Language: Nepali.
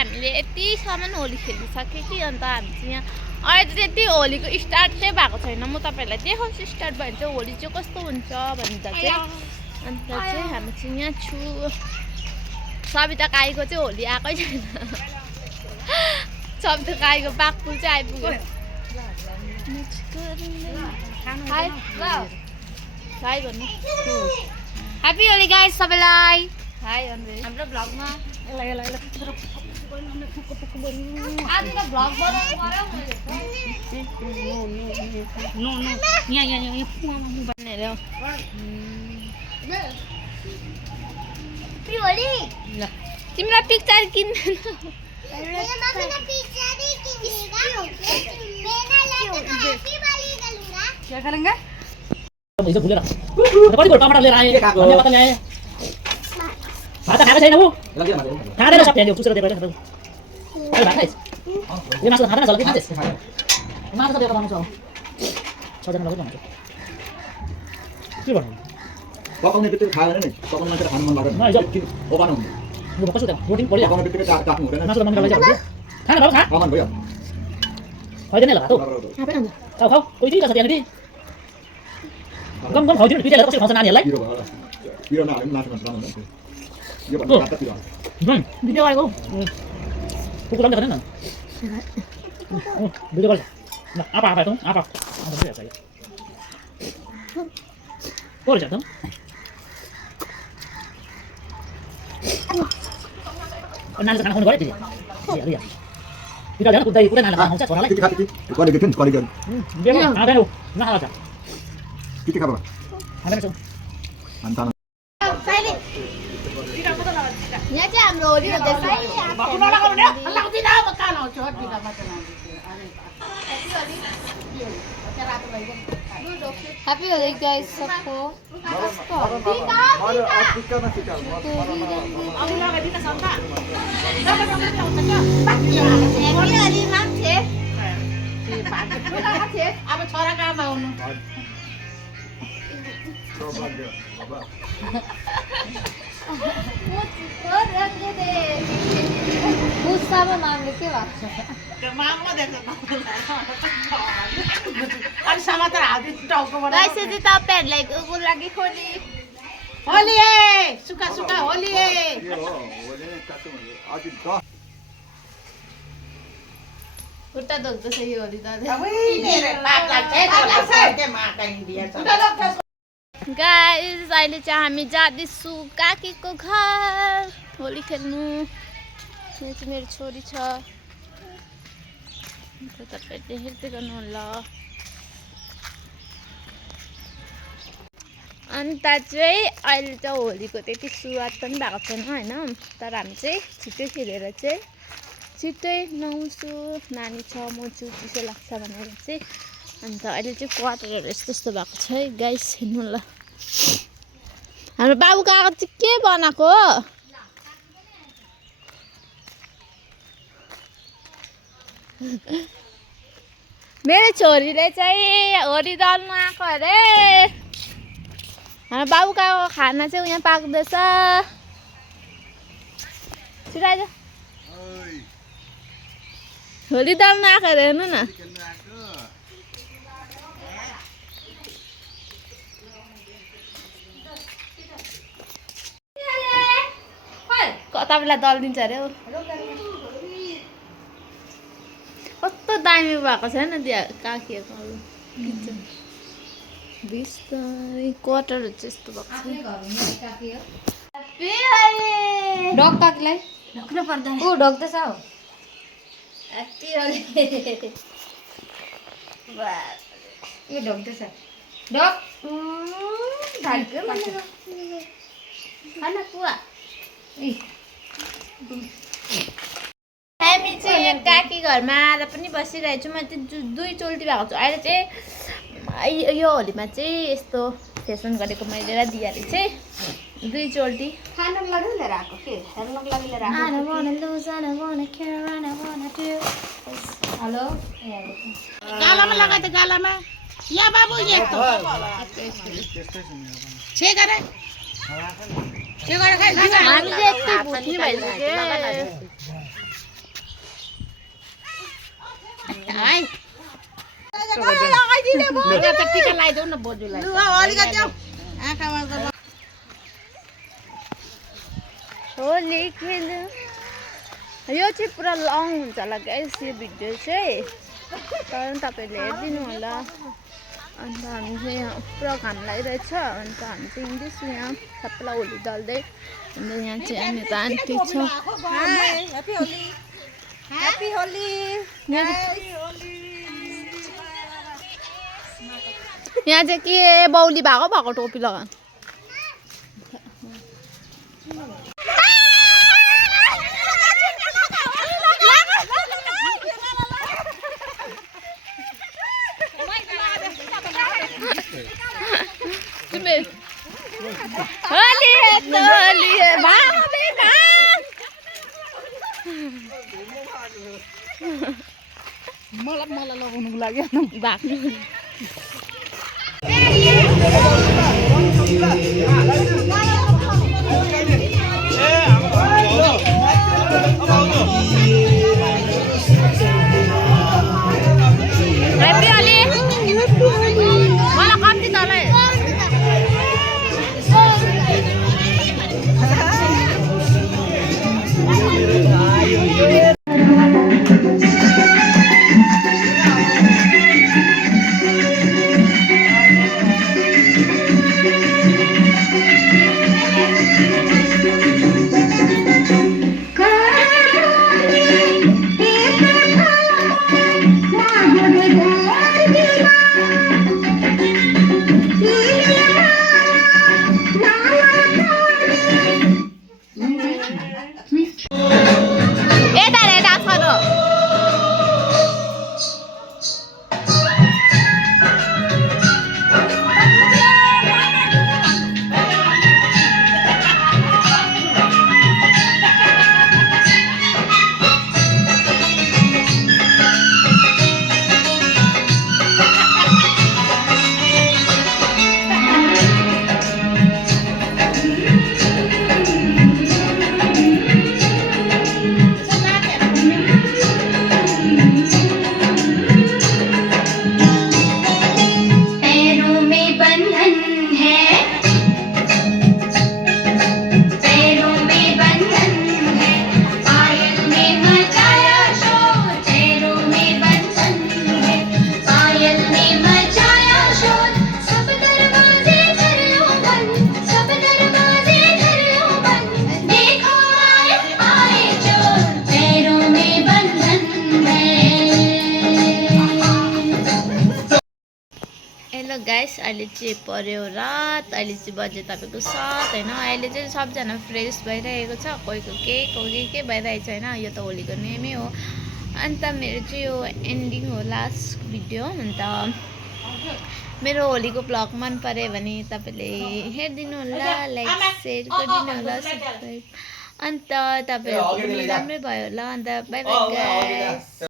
हामीले यतिसम्म होली खेलिसक्यो कि अन्त हामी चाहिँ यहाँ अहिले चाहिँ त्यति होलीको स्टार्ट चाहिँ भएको छैन। म तपाईँहरूलाई देखाउँछु स्टार्ट भयो भने चाहिँ होली चाहिँ कस्तो हुन्छ भनेर चाहिँ। अन्त चाहिँ हामी चाहिँ यहाँ छु। सबिता काईको चाहिँ होली आएकै छैन। सबिता काईको बाघपुल चाहिँ आइपुग्यो। हाई भन्नु। ह्याप्पी होली गाइस सबैलाई। हाई हाम्रो भ्लगमा आज त भ्लग बनाउनु पर्यो मैले। तिमीलाई पिक्चर किन्दैन क्या करेंगे? इसे भूले ना तो कौन टमाटर ले रहा है हमने पता नहीं है भात खाना चाहिए ना वो खाना दे सब चाहिए दूसरा दे पहले अरे भात है ये मांस खाना ना चलो खाते मांस दे बताऊं चलो 6 जना लोग बनाओ के बनाओ पकाउने बित्तिकै खायो भने नि पकाउनु मान्छे खानु मन लाग्दैन नहीं जो ओ बनाउनु वो कसो दे रोटी पड़ी पकाउने बित्तिकै काट्नु हुँदैन मांस तो मन लगा जाओ खाना बाबू खा मन भयो खाइ देने लगा तो खाओ खाओ कोही दिन कसरी अनि गम गम खाइदिनु पिटाले कसरी खान्छ नानीहरुलाई पिरो नहाले पनि मासु बनाउनु हुन्छ यो भन्दा काट्दा पिरो भिडियो गरेको कुकुरले देख्दैन न भिडियो गर्छ ल आपा आपा त आपा कोर जात नानीले खाना खानु गरे दिदी या पिटा जान कुदै कुदै नानीले खाना खान्छ छोरालाई के खाति कले गेथिन कले गेन बेगो खाँदैन नखाला छ के खाबा खाँदैन छु अन्त यहाँ चाहिँ हाम्रो होली हुँदैछ। ह्याप्पी होली गाइस सबको। अब छोरा कहाँमा आउनु गुस्सामा माग्नु के भएको छ? त्यो माग्नु देख्छ अनि समाचार हाल्दै टाउकोबाट गाइस चाहिँ तपाईहरुलाई को लागि खोली होली ए सुका सुका होली ए खुट्टा दुख्दैछ यो होली त। गाइस अहिले चाहिँ हामी जाँदैछु काकीको घर होली खेल्नु। यहाँ चाहिँ मेरो छोरी छ तपाईँहरूले हेर्दै गर्नुहोला। अन्त चाहिँ अहिले चाहिँ होलीको त्यति सुरुवात पनि भएको छैन होइन। तर हामी चाहिँ छिट्टै खेलेर चाहिँ छिट्टै नुहाउँछु। नानी छ म छु चिसो लाग्छ भनेर चाहिँ। अन्त अहिले चाहिँ क्वार्टरहरू यस्तो यस्तो भएको छ है गाइस हेर्नु ल। हाम्रो बाबुको आएको चाहिँ के बनाएको हो? मेरो छोरीले चाहिँ होली दल्नु आएको अरे। हाम्रो बाबुको खाना चाहिँ यहाँ पाक्दैछ। छिराइज होली दल्नु आएको अरे हेर्नु न। तपाईँलाई दल दिन्छ अरे हौ। कस्तो दामी भएको छ नि त्यहाँ काखिएको बिस्तारै क्वार्टरहरू चाहिँ यस्तो भएको छ। डग काकीलाई ढक्न पर्दैन। ऊ ढक्दैछ हौ। यो ढक्दैछ डग ढाल्यो भनेको खाना कुवा हामी चाहिँ यहाँ काकी घरमा आएर पनि बसिरहेको छु। म चाहिँ दुई चोल्टी भएको छु। अहिले चाहिँ यो होलीमा चाहिँ यस्तो फेसन गरेको मैले र दियाले चाहिँ दुई चोल्टी खानको लागि लिएर आएको के हेर्नको लागि लिएर आएको हेलो गालामा लगाए त गालामा यहाँ बाबु यस्तो छे गरे के गरे खै हामीले यस्तै भुट्ने भइसक्यो। है टिका लगाइदेऊ न बोजूलाई होली खेल्नु यो चाहिँ पुरा लङ हुन्छ होला गाइस यो भिडियो चाहिँ तर तपाईँहरूले हेरिदिनु होला अन्त हामी चाहिँ यहाँ पुरा घाम लागिरहेछ अन्त हामी चाहिँ हिँड्दैछौँ यहाँ सबैलाई होली दल्दै अन्त यहाँ चाहिँ हामी त आन्टी छ यहाँ चाहिँ के बाउली भएको टोपी लगा मलाई लगाउनुको लागि भाग्नु हेलो गाइस अहिले चाहिँ पर्यो रात अहिले चाहिँ बजे तपाईँको 7 होइन अहिले चाहिँ सबजना फ्रेस भइरहेको छ कोहीको के भइरहेको छ होइन यो त होलीको नेमै हो अन्त मेरो चाहिँ यो एन्डिङ हो लास्ट भिडियो अन्त मेरो होलीको भ्लग मन पर्यो भने तपाईँले हेरिदिनु होला लाइक सेयर गरिदिनु होला सब्सक्राइब अन्त तपाईँहरूको पनि राम्रै भयो होला अन्त बाइ बाइ गाइस